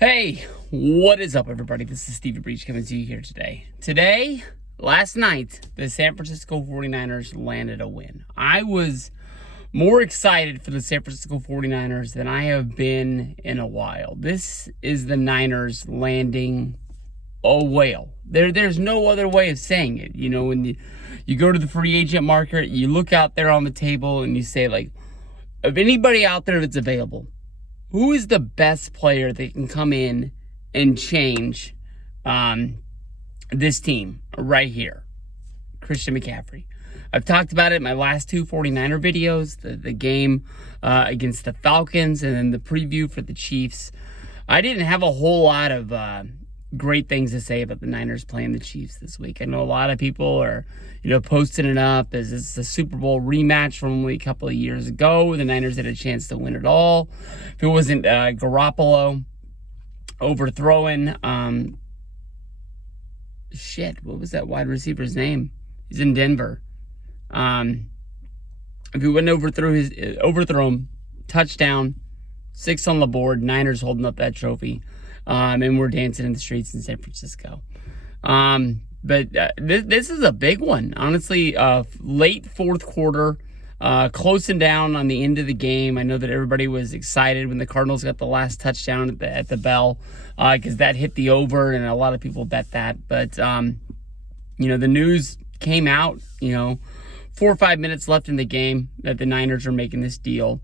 Hey, what is up, everybody? This is Stevie Breach coming to you here today. Last night, the San Francisco 49ers landed a win. I was more excited for the San Francisco 49ers than I have been in a while. This is the Niners landing a whale. There's no other way of saying it. You know, when you go to the free agent market, you look out there on the table and you say, like, of anybody out there that's available, who is the best player that can come in and change this team right here? Christian McCaffrey. I've talked about it in my last two 49er videos, the game against the Falcons and then the preview for the Chiefs. I didn't have a whole lot of great things to say about the Niners playing the Chiefs this week. I know a lot of people are, posting it up as it's a Super Bowl rematch from only a couple of years ago. The Niners had a chance to win it all. If it wasn't Garoppolo overthrowing, what was that wide receiver's name? He's in Denver. If he wouldn't overthrow him, touchdown, 6 on the board, Niners holding up that trophy. And we're dancing in the streets in San Francisco. But this is a big one. Honestly, late fourth quarter, closing down on the end of the game. I know that everybody was excited when the Cardinals got the last touchdown at the bell, because that hit the over, and a lot of people bet that. But, the news came out, 4 or 5 minutes left in the game that the Niners are making this deal.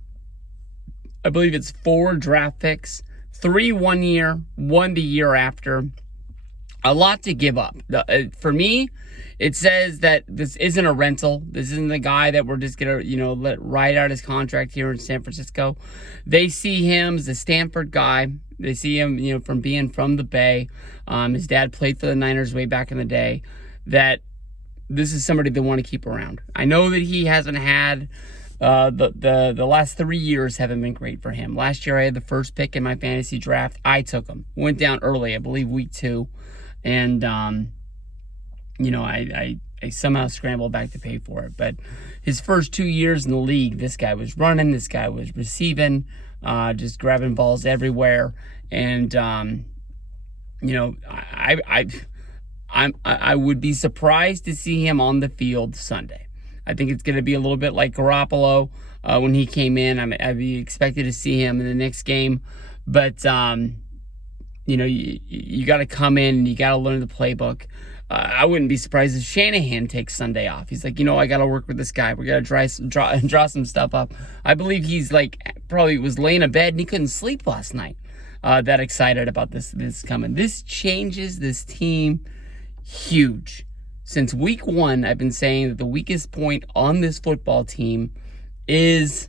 I believe it's 4 draft picks. 3 1 year, 1 the year after. A lot to give up. For me, it says that this isn't a rental. This isn't the guy that we're just going to, let ride out his contract here in San Francisco. They see him as a Stanford guy. They see him, from being from the Bay. His dad played for the Niners way back in the day. That this is somebody they want to keep around. I know that he hasn't had... The last 3 years haven't been great for him. Last year I had the first pick in my fantasy draft. I took him. Went down early, I believe week 2. And, I somehow scrambled back to pay for it. But his first 2 years in the league, this guy was running, this guy was receiving, just grabbing balls everywhere. And, I would be surprised to see him on the field Sunday. I think it's going to be a little bit like Garoppolo when he came in. I'd be expected to see him in the next game. But, you got to come in and you got to learn the playbook. I wouldn't be surprised if Shanahan takes Sunday off. He's like, I got to work with this guy. We got to draw some stuff up. I believe he's probably was laying in bed and he couldn't sleep last night. That excited about this coming. This changes this team huge. Since week 1, I've been saying that the weakest point on this football team is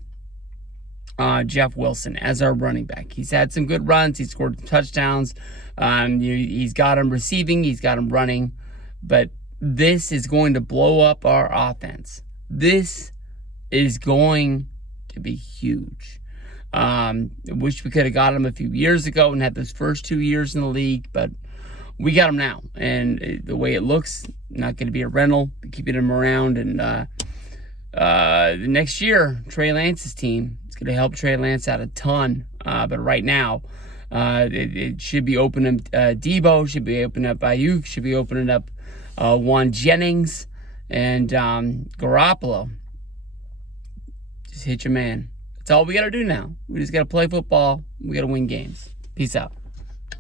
Jeff Wilson as our running back. He's had some good runs. He's scored touchdowns. He's got him receiving. He's got him running. But this is going to blow up our offense. This is going to be huge. I wish we could have got him a few years ago and had those first 2 years in the league, but we got him now, and the way it looks, not going to be a rental. Keeping him around, and next year, Trey Lance's team, it's going to help Trey Lance out a ton. But right now, it should be opening Debo, should be opening up Ayuk, should be opening up Juan Jennings, and Garoppolo. Just hit your man. That's all we got to do now. We just got to play football. We got to win games. Peace out.